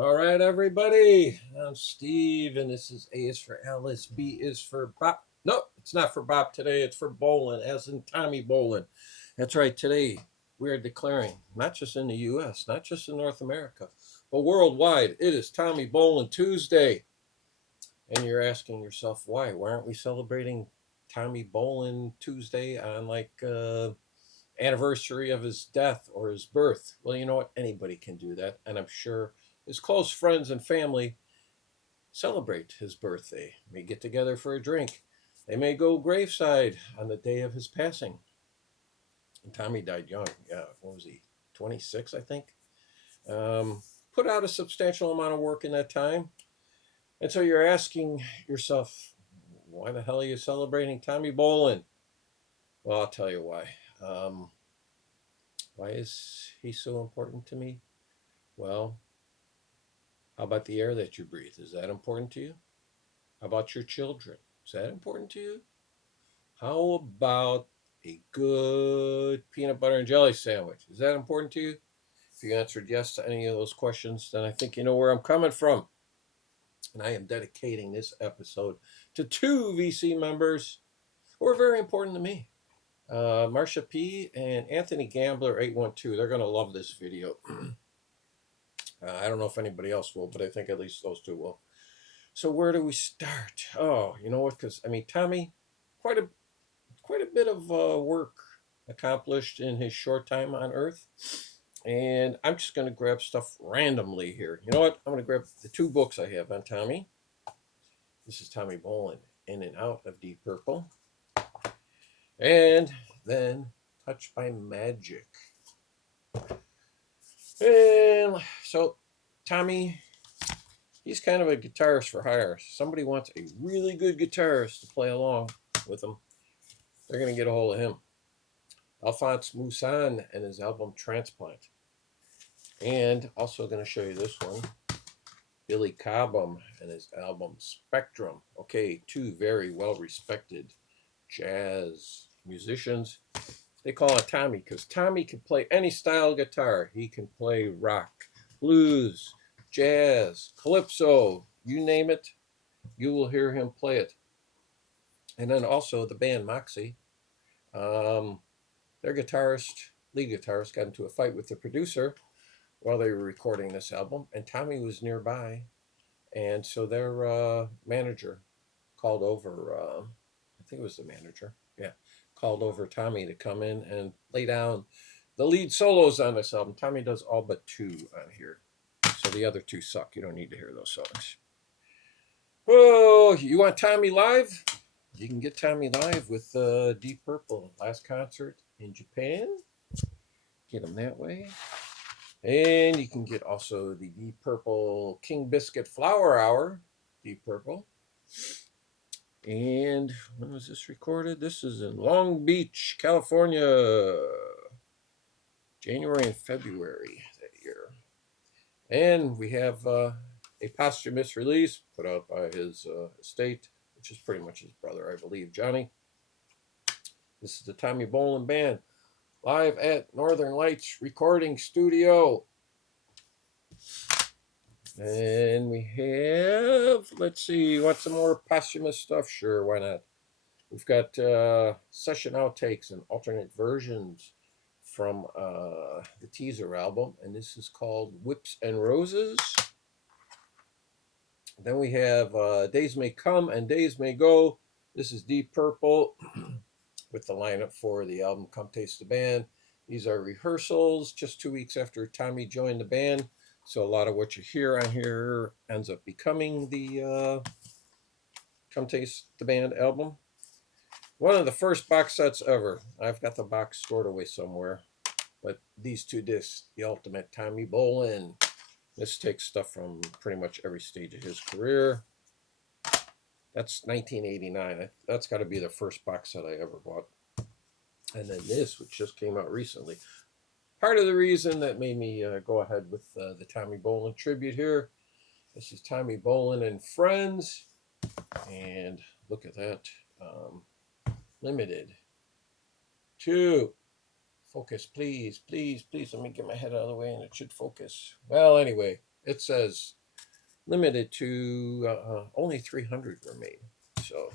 All right, everybody. I'm Steve, and this is A is for Alice, B is for Bob. No, it's not for Bob today. It's for Bolin, as in Tommy Bolin. That's right. Today we are declaring, not just in the U.S., not just in North America, but worldwide, it is Tommy Bolin Tuesday. And you're asking yourself, why? Why aren't we celebrating Tommy Bolin Tuesday on anniversary of his death or his birth? Well, you know what? Anybody can do that, and I'm sure his close friends and family celebrate his birthday. May get together for a drink. They may go graveside on the day of his passing. And Tommy died young. Yeah, what was he? 26, I think. Put out a substantial amount of work in that time. And so you're asking yourself, why the hell are you celebrating Tommy Bolin? Well, I'll tell you why. Why is he so important to me? Well, how about the air that you breathe? Is that important to you? How about your children? Is that important to you? How about a good peanut butter and jelly sandwich? Is that important to you? If you answered yes to any of those questions, then I think you know where I'm coming from. And I am dedicating this episode to two VC members who are very important to me. Marsha P. and Anthony Gambler 812. They're going to love this video. I don't know if anybody else will, but I think at least those two will. So where do we start? Oh, you know what? Because Tommy, quite a bit of work accomplished in his short time on Earth, and I'm just going to grab stuff randomly here. You know what? I'm going to grab the two books I have on Tommy. This is Tommy Bolin, In and Out of Deep Purple, and then Touched by Magic. And so Tommy, he's kind of a guitarist for hire. Somebody wants a really good guitarist to play along with him, they're going to get a hold of him. Alphonse Moussan and his album Transplant. And also going to show you this one, Billy Cobham and his album Spectrum. Okay, two very well-respected jazz musicians. They call it Tommy because Tommy can play any style of guitar. He can play rock, blues, jazz, calypso, you name it, you will hear him play it. And then also the band Moxie, their lead guitarist, got into a fight with the producer while they were recording this album, and Tommy was nearby, and so their manager called over, I think it was the manager, called over Tommy to come in and lay down the lead solos on this album. Tommy does all but two on here, so the other two suck. You don't need to hear those songs. Oh, you want Tommy live? You can get Tommy live with Deep Purple. Last concert in Japan. Get him that way. And you can get also the Deep Purple King Biscuit Flower Hour. Deep Purple. And when was this recorded? This is in Long Beach, California. January and February that year. And we have a posthumous release put out by his estate, which is pretty much his brother, I believe, Johnny. This is the Tommy Bolin Band, live at Northern Lights Recording Studio. And we have, let's see, you want some more posthumous stuff? Sure, why not? We've got session outtakes and alternate versions from the teaser album, and this is called Whips and Roses. Then we have Days May Come and Days May Go. This is Deep Purple with the lineup for the album Come Taste the Band. These are rehearsals just 2 weeks after Tommy joined the band. So a lot of what you hear on here ends up becoming the Come Taste the Band album. One of the first box sets ever. I've got the box stored away somewhere. But these two discs, the ultimate Tommy Bolin. This takes stuff from pretty much every stage of his career. That's 1989. That's got to be the first box set I ever bought. And then this, which just came out recently. Part of the reason that made me go ahead with the Tommy Bolin tribute here. This is Tommy Bolin and Friends. And look at that. Limited. 2. Focus, please, please, please. Let me get my head out of the way and it should focus. Well, anyway, It says limited to only 300 were made. So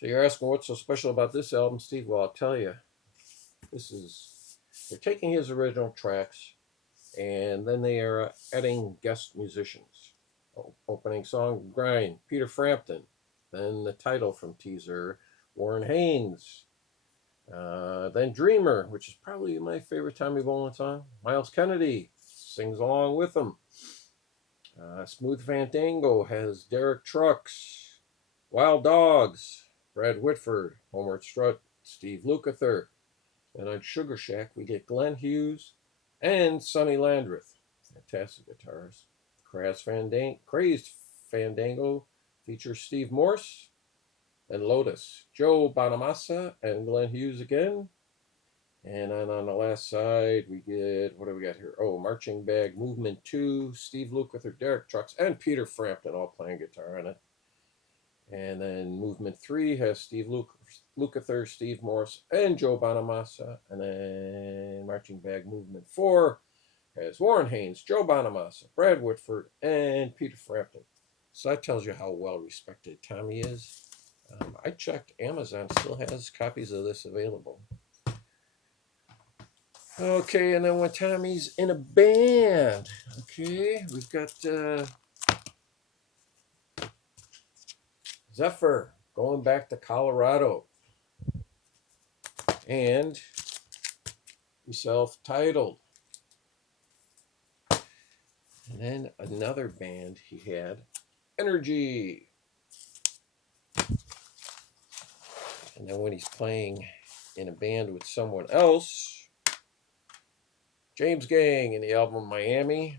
you're asking what's so special about this album, Steve? Well, I'll tell you. They're taking his original tracks, and then they are adding guest musicians. Opening song, Grind, Peter Frampton. Then the title from Teaser, Warren Haynes. Then Dreamer, which is probably my favorite Tommy Bolin song. Miles Kennedy sings along with him. Smooth Fandango has Derek Trucks. Wild Dogs, Brad Whitford. Homeward Strut, Steve Lukather. And on Sugar Shack, we get Glenn Hughes and Sonny Landreth. Fantastic guitars. Crazed Fandango features Steve Morse and Lotus. Joe Bonamassa and Glenn Hughes again. And then on the last side, we get, what do we got here? Oh, Marching Bag Movement 2, Steve Lukather, Derek Trucks, and Peter Frampton all playing guitar on it. And then Movement 3 has Steve Lukather, Steve Morse, and Joe Bonamassa. And then Marching Bag Movement 4 has Warren Haynes, Joe Bonamassa, Brad Whitford, and Peter Frampton. So that tells you how well respected Tommy is. I checked, Amazon still has copies of this available. Okay, and then when Tommy's in a band, okay, we've got Zephyr going back to Colorado. And he's self-titled. And then another band he had, Energy. And then when he's playing in a band with someone else, James Gang in the album Miami.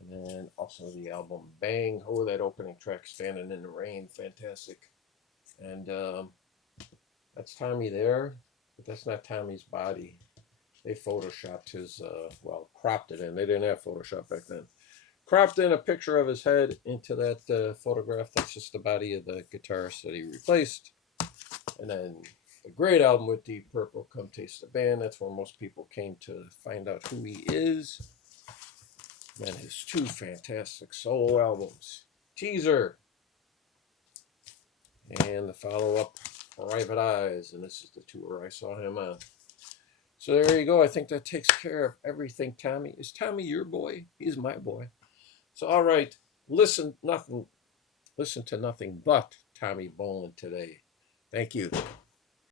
And then also the album Bang. Oh, that opening track, Standing in the Rain, fantastic. And that's Tommy there, but that's not Tommy's body. They photoshopped his, cropped it in. They didn't have Photoshop back then. Cropped in a picture of his head into that photograph. That's just the body of the guitarist that he replaced. And then a great album with Deep Purple, Come Taste the Band. That's where most people came to find out who he is. And his two fantastic solo albums, Teaser, and the follow-up, Private Eyes. And this is the tour I saw him on. So there you go. I think that takes care of everything, Tommy. Is Tommy your boy? He's my boy. So, all right, listen to nothing but Tommy Bolin today. Thank you.